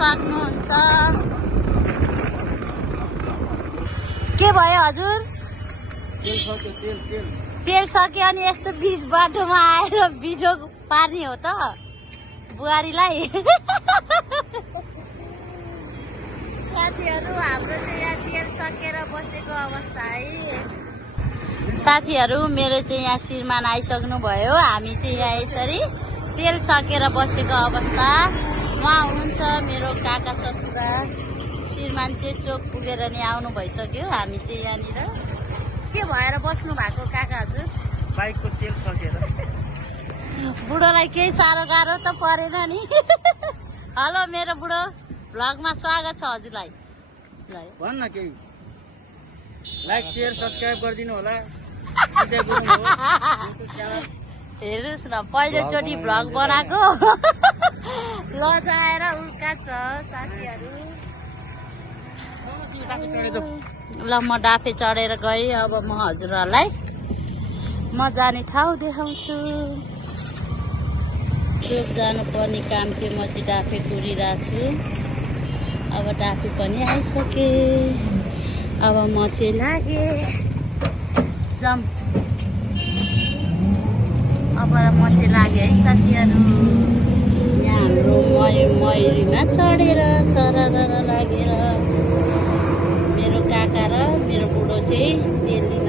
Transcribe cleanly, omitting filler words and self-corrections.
सक्नुहुन्छ। के भयो हजुर? तेल सक्यो अनि यस्तो बीच बाटोमा आएर बिजोग पार्ने हो त बुहारीलाई। साथीहरू हाम्रो चाहिँ यहाँ तेल सकेर बसेको अवस्था है। साथीहरू मेरो चाहिँ यहाँ श्रीमान आइसक्नु भयो। हामी चाहिँ यहाँ यसरी तेल सकेर बसेको अवस्था। उहाँ हुनुहुन्छ मेरो काका ससुरा। श्रीमान चाहिँ चोक पुगेर नि आउनु भइसक्यो। हामी चाहिँ यहाँनिर के भएर बस्नु भएको काका हजुर? बाइकको तेल सकेर। बुढोलाई केही साह्रो गाह्रो त परेन नि। हेलो मेरो बुढो, भ्लगमा स्वागत छ हजुरलाई। भन्न केही लाइक शेयर सब्सक्राइब गरिदिनु होला। हेर्नुहोस् न पहिलोचोटि भ्लग बनाएको लजाएर उल्का छ साथीहरू। ल म डाफे चढेर गएँ। अब म हजुरहरूलाई म जाने ठाउँ देखाउँछु। चोक जानुपर्ने काम थियो, म चाहिँ डाफे कुरिरहेको छु। अब डाफे पनि आइसके। अब म चाहिँ लागेँ जाम। अब म चाहिँ लागेँ है साथीहरू। यहाँ हाम्रो मयुरीमा चढेर सरर लागेर मेरो काका र मेरो बुढो चाहिँ तेल लिन